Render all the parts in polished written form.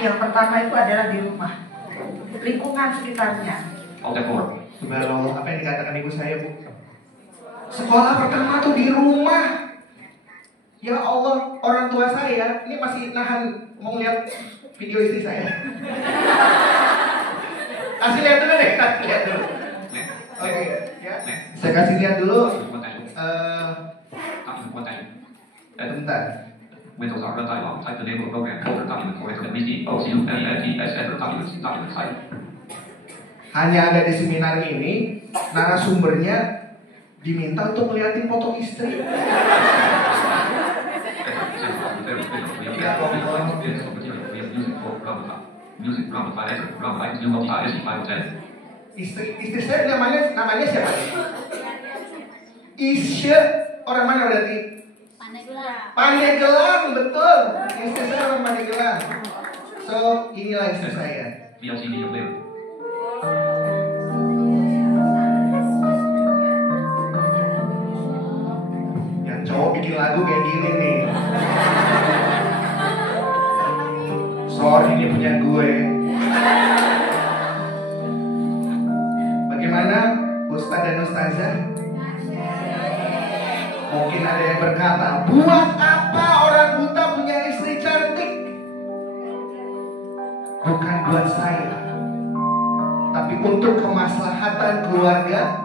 yang pertama itu adalah di rumah, lingkungan sekitarnya. Subhanallah, apa yang dikatakan ibu saya, Bu? Sekolah pertama tuh di rumah. Ya Allah, orang tua saya ini masih nahan mau lihat video istri saya. Kasih lihat dulu deh, kasih lihat dulu. Oke, ya. Saya kasih lihat dulu. Bentar. Hanya ada di seminar ini, narasumbernya diminta untuk melihatin foto istri. Istri saya namanya siapa? Isya, orang mana berarti? Pandeglang, betul. Istri saya orang Pandeglang. So, inilah istri saya. Yang cowok bikin lagu kayak gini nih. Sorry, ini punya gue. Bagaimana Ustadz dan Ustazah? Mungkin ada yang berkata, buat apa orang buta punya istri cantik? Bukan buat saya, tapi untuk kemaslahatan keluarga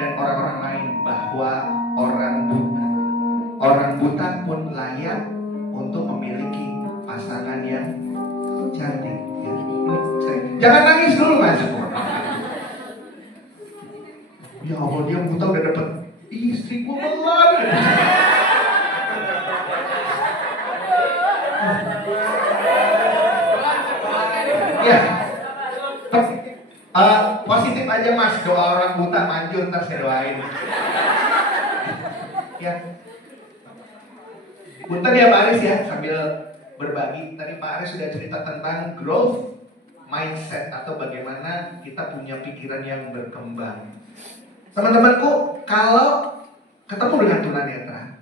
dan orang-orang lain, bahwa orang buta pun layak untuk memiliki pasangan yang cantik. Jangan nangis dulu, Mas. Ya Allah, dia buta udah dapet istri, gue belum. Ya, positif aja Mas, doa orang buta manjur, ntar saya doain. Ya, punten ya Pak Aris ya, sambil berbagi. Tadi Pak Aris sudah cerita tentang growth mindset, atau bagaimana kita punya pikiran yang berkembang. Teman-temanku, kalau ketemu dengan tunanetra,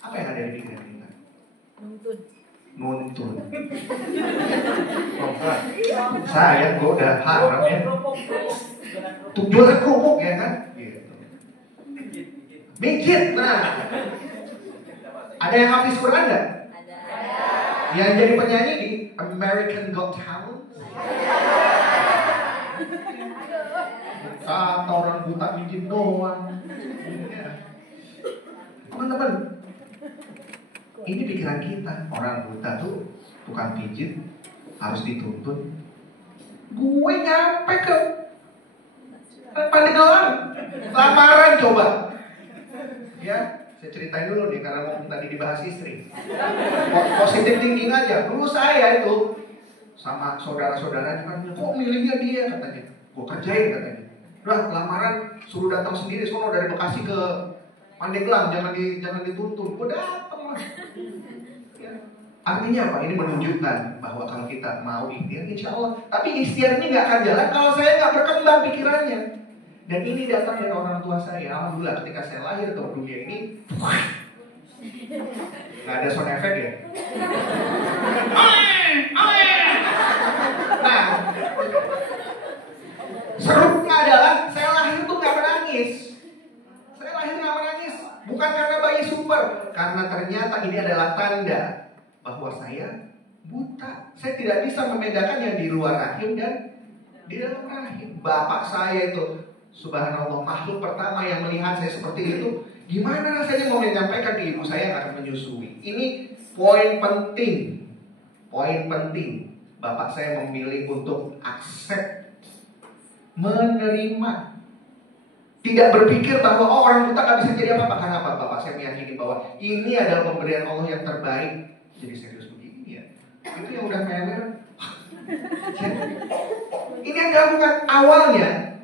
apa yang ada di pikiran kita? Nuntun. Saya gue udah haram ya. Jualan kerupuk ya kan? Gitu. Mijit, nah. Ada yang hafiz Quran nggak? Ada. Yang jadi penyanyi di American Got Talent? Kata orang buta mijit doang. Teman-teman, ini pikiran kita. Orang buta tuh tukang pijit, harus dituntun. Gue nyampe ke Pandeglang, lamaran coba. Ya, saya ceritain dulu nih karena mau tadi dibahas istri. Positif thinking aja. Dulu saya itu sama saudara-saudaranya kan, kok milihnya dia katanya. Gue kerjain katanya. Udah lamaran suruh datang sendiri sono dari Bekasi ke Pandeglang, jangan dituntun. Gue datang lah. Ya. Artinya apa? Ini menunjukkan bahwa kalau kita mau ikhtiar, insya Allah. Tapi ikhtiar ini nggak akan jalan kalau saya nggak berkembang pikirannya. Dan ini datang dari orang tua saya. Alhamdulillah ketika saya lahir ke dunia ini, nggak ada sound effect ya. Nah, serunya adalah saya lahir tuh nggak menangis. Saya lahir nggak menangis, bukan karena bayi super, karena ternyata ini adalah tanda bahwa saya buta. Saya tidak bisa membedakan yang di luar rahim dan di dalam rahim. Bapak saya itu, subhanallah, makhluk pertama yang melihat saya seperti itu. Gimana rasanya mau menyampaikan ke ibu saya yang akan menyusui? Ini poin penting. Poin penting. Bapak saya memilih untuk accept, menerima. Tidak berpikir bahwa orang buta gak bisa jadi apa-apa. Karena apa? Bapak saya meyakini bahwa ini adalah pemberian Allah yang terbaik. Jadi serius begini ya. Itu yang udah meler. Ini yang dilakukan awalnya.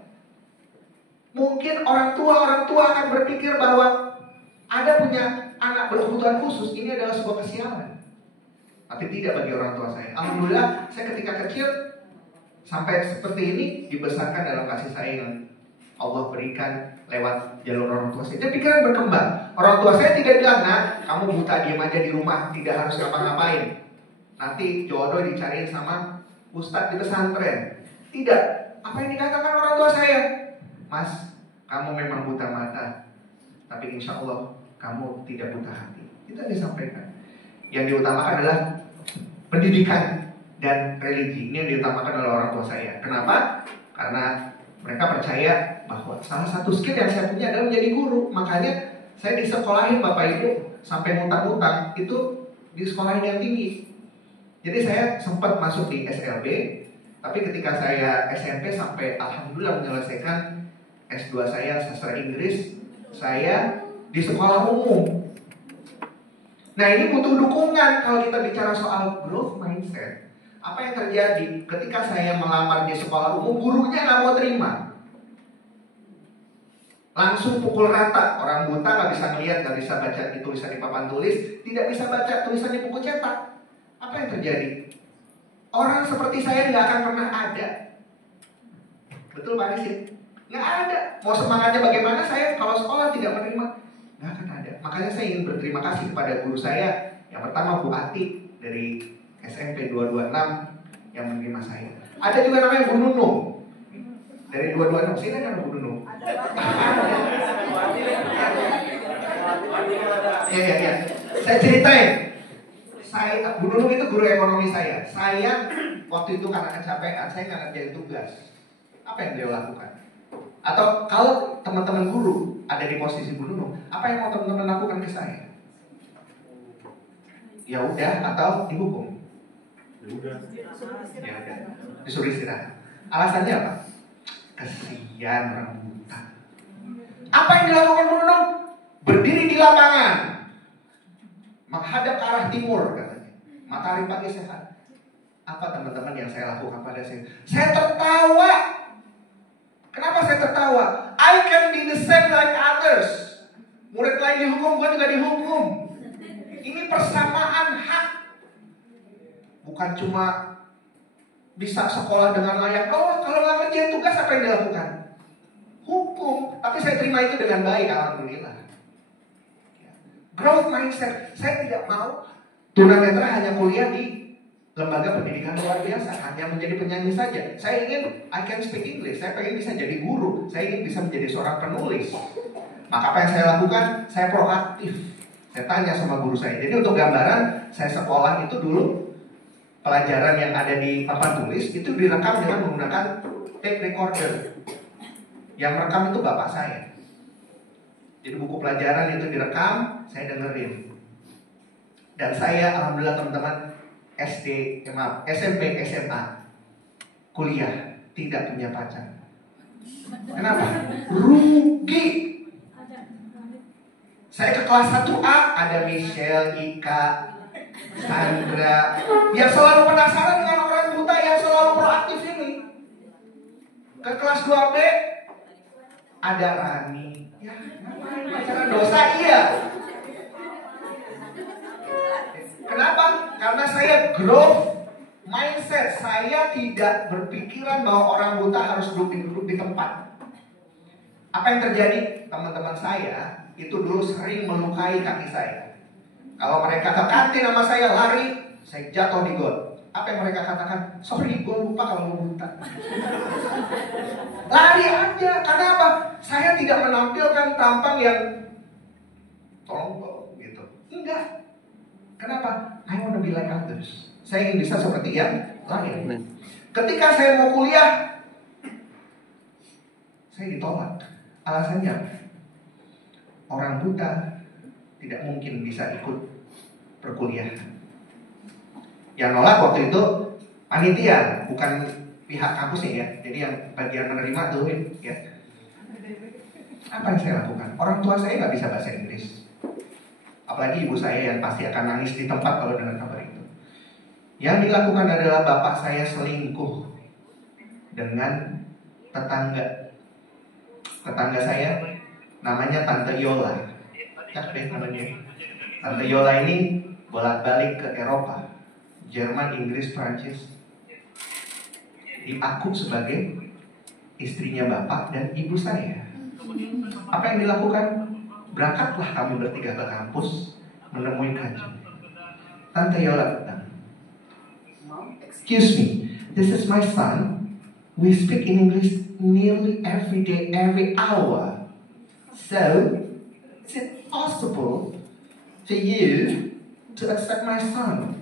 Mungkin orang tua akan berpikir bahwa ada punya anak berkebutuhan khusus, ini adalah sebuah kesialan. Tapi tidak bagi orang tua saya. Alhamdulillah, saya ketika kecil sampai seperti ini dibesarkan dalam kasih sayang yang Allah berikan lewat jalur orang tua saya. Jadi pikiran berkembang. Orang tua saya tidak bilang, nah kamu buta diam aja di rumah, tidak harus ngapa-ngapain. nanti jodoh dicariin sama ustadz di pesantren. Tidak. Apa yang dikatakan orang tua saya? Mas, kamu memang buta mata, tapi insya Allah kamu tidak buta hati. Itu yang disampaikan. Yang diutamakan adalah pendidikan dan religi. Ini yang diutamakan oleh orang tua saya. Kenapa? Karena mereka percaya bahwa salah satu skill yang saya punya adalah menjadi guru. Makanya saya disekolahin Bapak Ibu sampai mutang-mutang itu di sekolahin yang tinggi. Jadi saya sempat masuk di SLB, tapi ketika saya SMP sampai alhamdulillah menyelesaikan S2 saya sastra Inggris, saya di sekolah umum. Nah, ini butuh dukungan kalau kita bicara soal growth mindset. Apa yang terjadi ketika saya melamar di sekolah umum, gurunya nggak mau terima. Langsung pukul rata, orang buta nggak bisa ngeliat, nggak bisa baca di tulisan di papan tulis, tidak bisa baca tulisan di buku cetak. Apa yang terjadi? Orang seperti saya nggak akan pernah ada. Betul Pak Rizky? Nggak ada. Mau semangatnya bagaimana saya kalau sekolah tidak menerima? Nggak akan ada. Makanya saya ingin berterima kasih kepada guru saya. Yang pertama Bu Ati dari SMP 226 yang menerima saya. Ada juga namanya Bu Nunung dari 226. Sini kan Bu Nunung. Iya. Saya ceritain. Bu Nunung itu guru ekonomi saya. Saya waktu itu karena kecapean, saya nggak ngerjain tugas. Apa yang beliau lakukan? Atau kalau teman-teman guru ada di posisi Bu Nunung, apa yang mau teman-teman lakukan ke saya? Ya udah, atau dihukum? Ya udah, disuruh istirahat. Alasannya apa? Kesian orang buta. Apa yang dilakukan Bu Nunung? Berdiri di lapangan, menghadap ke arah timur katanya. Matahari pagi sehat. Apa teman-teman yang saya lakukan pada saya? Saya tertawa. Kenapa saya tertawa? I can be the same like others. Murid lain dihukum, gue juga dihukum. Ini persamaan hak. Bukan cuma bisa sekolah dengan layak. Oh, kalau nggak kerjain tugas apa yang dilakukan? Hukum. Tapi saya terima itu dengan baik, alhamdulillah. Growth mindset. Saya tidak mau tunanetra hanya kuliah di lembaga pendidikan luar biasa, hanya menjadi penyanyi saja. Saya ingin I can speak English. Saya pengen bisa jadi guru. Saya ingin bisa menjadi seorang penulis. Maka apa yang saya lakukan? Saya proaktif. Saya tanya sama guru saya. Jadi untuk gambaran, saya sekolah itu dulu pelajaran yang ada di papan tulis itu direkam dengan menggunakan tape recorder. Yang merekam itu bapak saya. Jadi buku pelajaran itu direkam, saya dengerin. Dan saya alhamdulillah teman-teman SMP, SMA, kuliah tidak punya pacar. Kenapa? Rugi. Saya ke kelas 1A ada Michelle, Ika, Sandra yang selalu penasaran dengan orang buta yang selalu proaktif ini. Ke kelas 2B ada Rani. Ya, pacaran dosa iya. Kenapa? Karena saya growth mindset. Saya tidak berpikiran bahwa orang buta harus duduk di tempat. Apa yang terjadi? Teman-teman saya itu dulu sering melukai kaki saya. Kalau mereka ke kantin sama saya lari, saya jatuh di got. Apa yang mereka katakan? Sorry, gue lupa kalau lu buta. Lari aja. Karena apa? Saya tidak menampilkan tampang yang tolong gitu. Enggak. Kenapa? I want to be like others. Saya ingin bisa seperti yang lain. Ketika saya mau kuliah, saya ditolak. Alasannya apa? Orang buta tidak mungkin bisa ikut perkuliahan. Yang nolak waktu itu panitia, bukan pihak kampusnya ya. Jadi yang bagian menerima tuh ya. Apa yang saya lakukan? Orang tua saya nggak bisa bahasa Inggris. Apalagi ibu saya yang pasti akan nangis di tempat kalau dengar kabar itu. Yang dilakukan adalah bapak saya selingkuh dengan tetangga. Tetangga saya namanya Tante Yola. Cak deh namanya. Tante Yola ini bolak-balik ke Eropa, Jerman, Inggris, Prancis. Jadi aku sebagai istrinya bapak dan ibu saya. Apa yang dilakukan? Berangkatlah kami bertiga ke kampus menemui Kanjeng. Tante Yola datang. Excuse me, this is my son. We speak in English nearly every day, every hour. So, is it possible for you to accept my son?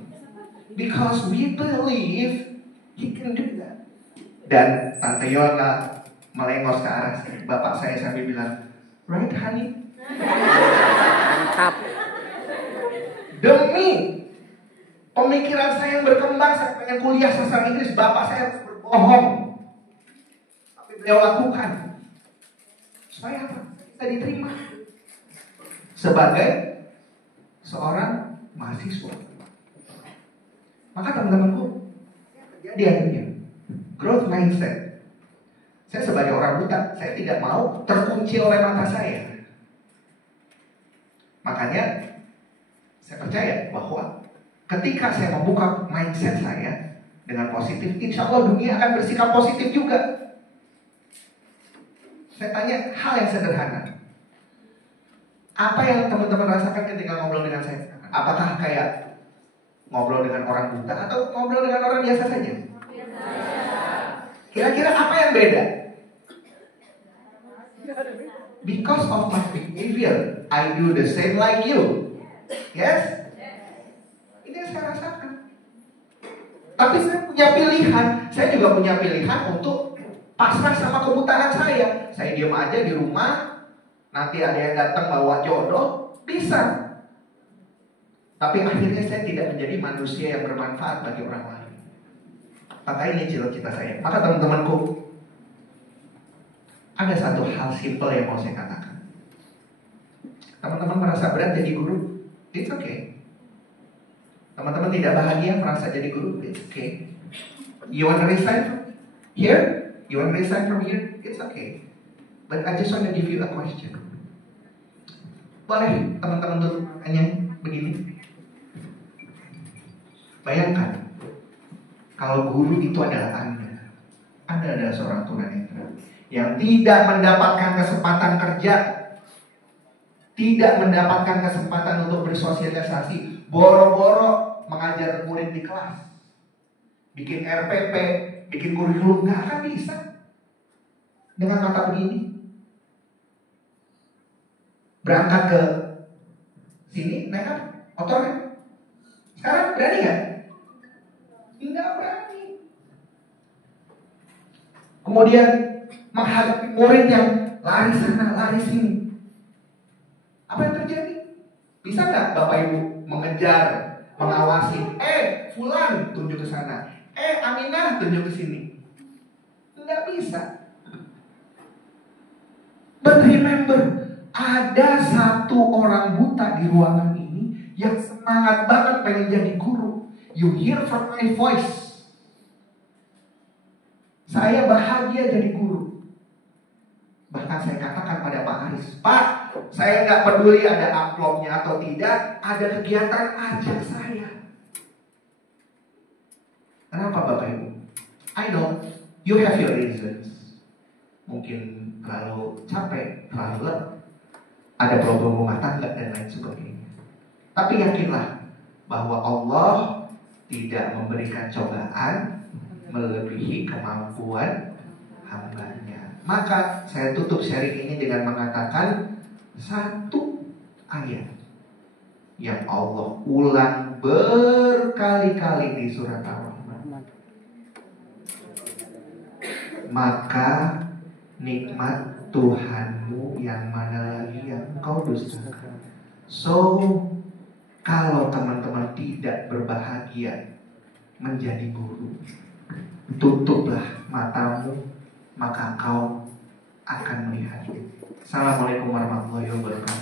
Because we believe he can do that. Dan Tante Yona melengos ke arah bapak saya sambil bilang, right honey? Mantap. Demi pemikiran saya yang berkembang, saya pengen kuliah sastra Inggris, bapak saya berbohong. Tapi beliau lakukan. Supaya apa? Kita diterima sebagai seorang mahasiswa. Maka teman-temanku, jadi akhirnya growth mindset. Saya sebagai orang buta, saya tidak mau terkunci oleh mata saya. Makanya saya percaya bahwa ketika saya membuka mindset saya dengan positif, insya Allah dunia akan bersikap positif juga. Saya tanya hal yang sederhana. Apa yang teman-teman rasakan ketika ngobrol dengan saya? Apakah kayak ngobrol dengan orang buta atau ngobrol dengan orang biasa saja? Kira-kira apa yang beda? Because of my behavior, I do the same like you. Yes? Ini yang saya rasakan. Tapi saya punya pilihan. Saya juga punya pilihan untuk pasrah sama kebutaan saya. Saya diam aja di rumah. Nanti ada yang datang bawa jodoh, bisa. Tapi akhirnya saya tidak menjadi manusia yang bermanfaat bagi orang lain. Maka ini cita-cita saya. Maka teman-temanku, ada satu hal simple yang mau saya katakan. Teman-teman merasa berat jadi guru? It's okay. Teman-teman tidak bahagia merasa jadi guru? It's okay. You want to resign from here? You want to resign from here? It's okay. But I just want to give you a question. Boleh teman-teman tuh tanya begini? Bayangkan, kalau guru itu adalah Anda. Anda adalah seorang tunanetra yang tidak mendapatkan kesempatan kerja, tidak mendapatkan kesempatan untuk bersosialisasi, boro-boro mengajar murid di kelas, bikin RPP, bikin kurikulum, nggak akan bisa dengan mata begini. Berangkat ke sini, naik apa? Motornya. Sekarang berani nggak? Nggak berani. Kemudian menghadapi murid yang lari sana, lari sini. Apa yang terjadi? Bisa nggak Bapak Ibu mengejar, mengawasi? Fulan tunjuk ke sana. Aminah tunjuk ke sini. Nggak bisa. But remember, ada satu orang buta di ruangan ini yang semangat banget pengen jadi guru. You hear from my voice. Saya bahagia jadi guru. Bahkan saya katakan pada Pak Haris, Pak, saya nggak peduli ada amplopnya atau tidak, ada kegiatan ajak saya. Kenapa Bapak Ibu? I know you have your reasons. Mungkin terlalu capek, terlalu lelah, ada problem rumah tangga dan lain sebagainya. Tapi yakinlah bahwa Allah tidak memberikan cobaan melebihi kemampuan hambanya. Maka saya tutup sharing ini dengan mengatakan satu ayat yang Allah ulang berkali-kali di surat Ar-Rahman. Maka nikmat Tuhanmu yang mana lagi yang kau dustakan. So, kalau teman-teman tidak berbahagia menjadi guru, tutuplah matamu, maka kau akan melihat. Assalamualaikum warahmatullahi wabarakatuh.